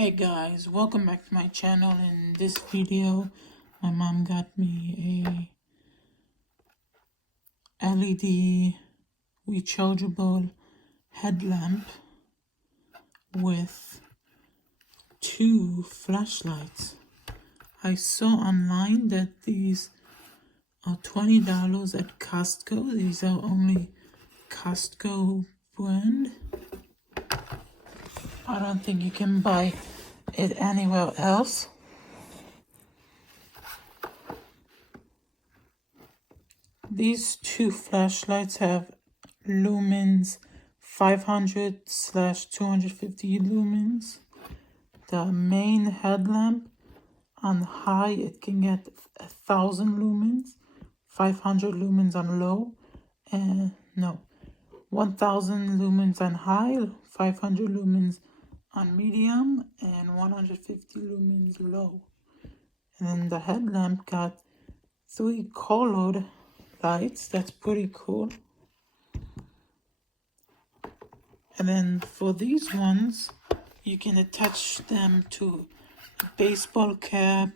Hey guys, welcome back to my channel. In this video, my mom got me a LED rechargeable headlamp with 2 flashlights. I saw online that these are $20 at Costco. These are only Costco brand. I don't think you can buy it anywhere else. These 2 flashlights have lumens 500/250 lumens. The main headlamp on high, it can get 1,000 lumens, 500 lumens on low, and 1,000 lumens on high, 500 lumens on medium, and 150 lumens low. And then the headlamp got 3 colored lights. That's pretty cool. And then for these ones, you can attach them to a baseball cap.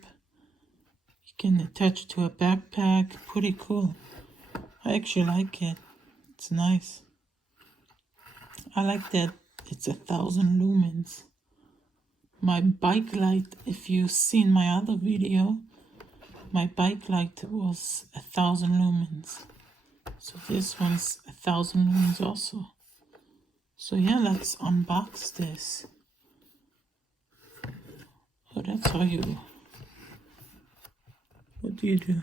You can attach to a backpack. Pretty cool. I actually like it. It's nice. I like that it's 1,000 lumens. My bike light, if you've seen my other video, my bike light was 1,000 lumens. So this one's 1,000 lumens also. So yeah, let's unbox this. Oh, that's how you... What do you do?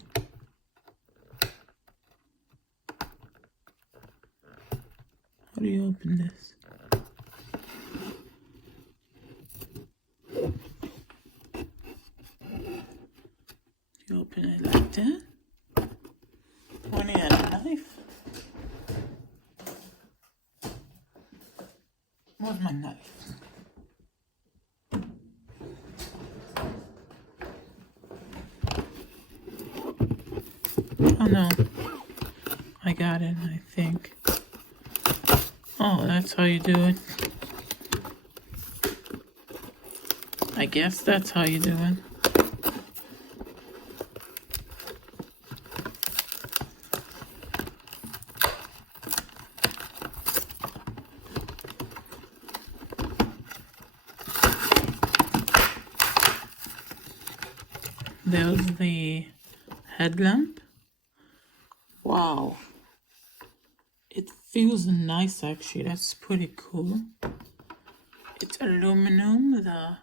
How do you open this? You open it like that. When you had a knife. Where's my knife? Oh no. I got it, I think. Oh, that's how you do it. I guess that's how you do it. There's the headlamp. Wow. It feels nice actually. That's pretty cool. It's aluminum. The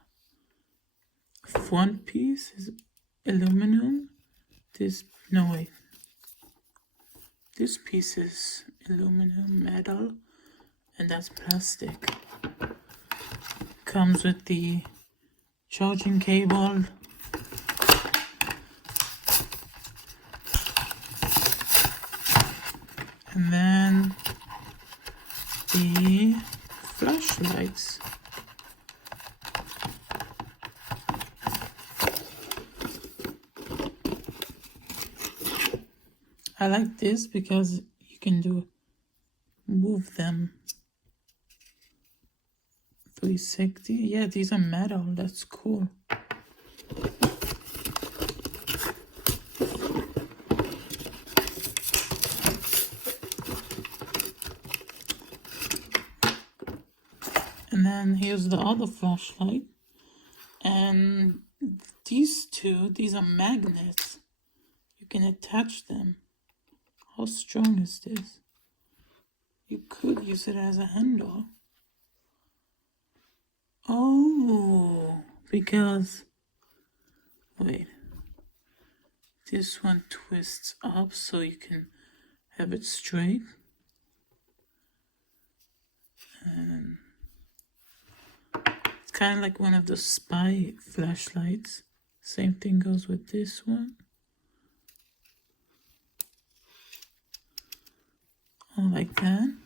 front piece is aluminum. This piece is aluminum metal, and that's plastic. Comes with the charging cable. And then the flashlights. I like this because you can move them 360. Yeah, these are metal. That's cool. And then here's the other flashlight. And these are magnets. You can attach them. How strong is this? You could use it as a handle. Oh, because, wait. This one twists up so you can have it straight. And it's kind of like one of the spy flashlights. Same thing goes with this one. Oh, like that.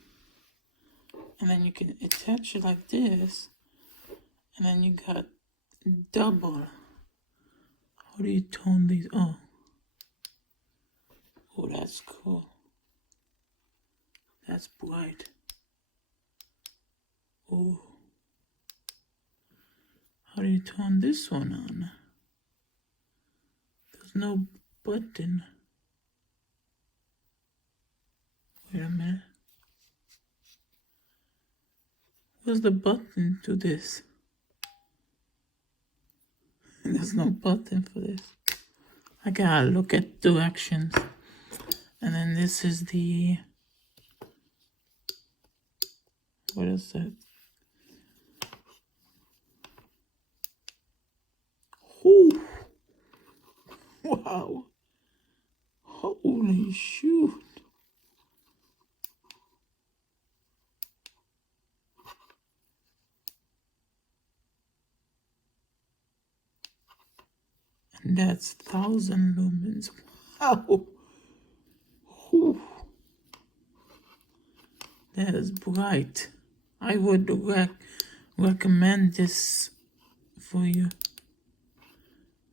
And then you can attach it like this. And then you got double. How do you tone these? Oh, that's cool. That's bright. Oh. How How do you turn this one on? There's no button. Wait a minute. Where's the button to this? There's no button for this. I gotta look at directions. And then this is the... What is that? Oh! Wow! Holy shoot! And that's 1,000 lumens. Wow! Whew. That is bright. I would recommend this for you.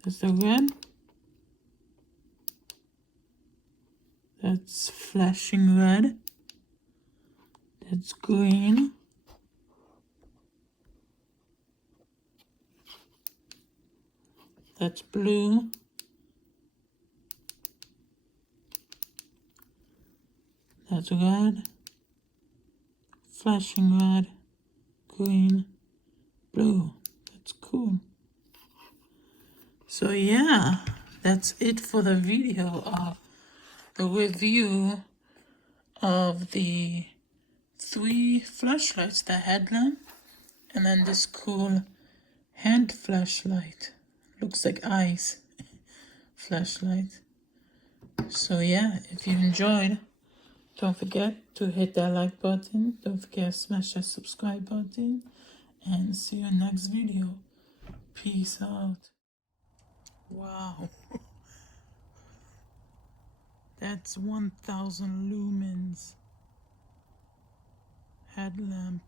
There's the red. That's flashing red. That's green. That's blue. That's red. Flashing red. Green. Blue. That's cool. So yeah, that's it for the video of the review of the 3 flashlights, the headlamp, and then this cool hand flashlight. Looks like eyes flashlight. So yeah, if you enjoyed, don't forget to hit that like button. Don't forget to smash that subscribe button. And see you next video. Peace out. Wow. That's 1,000 lumens headlamp.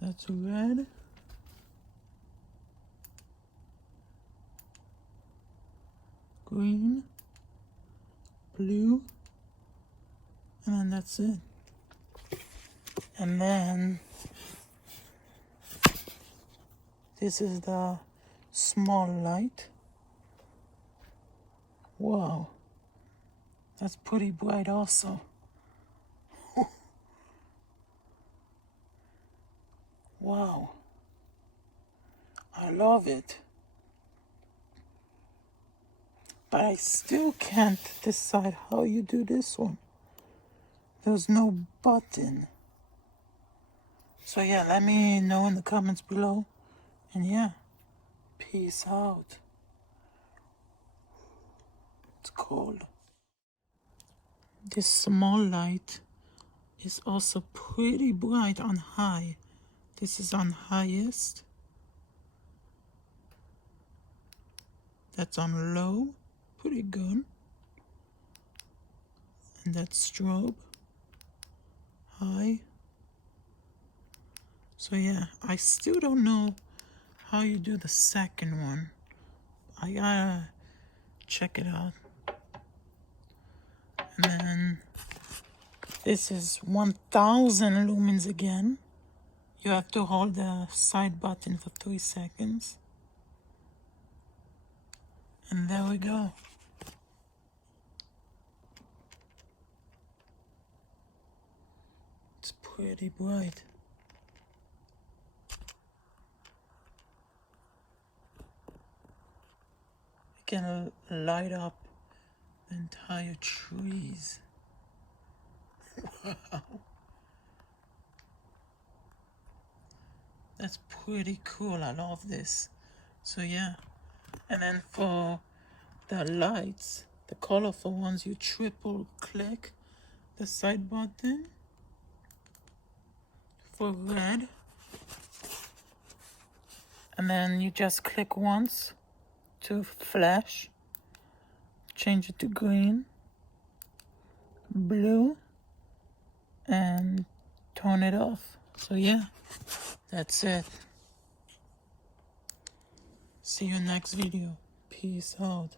That's red. Green. Blue. And then that's it. And then this is the small light. Wow. That's pretty bright also. Wow. I love it. But I still can't decide how you do this one. There's no button. So yeah, let me know in the comments below. And yeah, peace out. It's cold. This small light is also pretty bright on high. This is on highest. That's on low. Pretty good. And that's strobe. High. So yeah, I still don't know how you do the second one. I gotta check it out. And then this is 1,000 lumens again. You have to hold the side button for 3 seconds. And there we go. It's pretty bright. It can light up the entire trees. Wow. That's pretty cool. I love this. So yeah. And then for the lights, the colorful ones, you triple click the side button. For red. And then you just click once to flash. Change it to green. Blue. And turn it off. So yeah, that's it. See you next video. Peace out.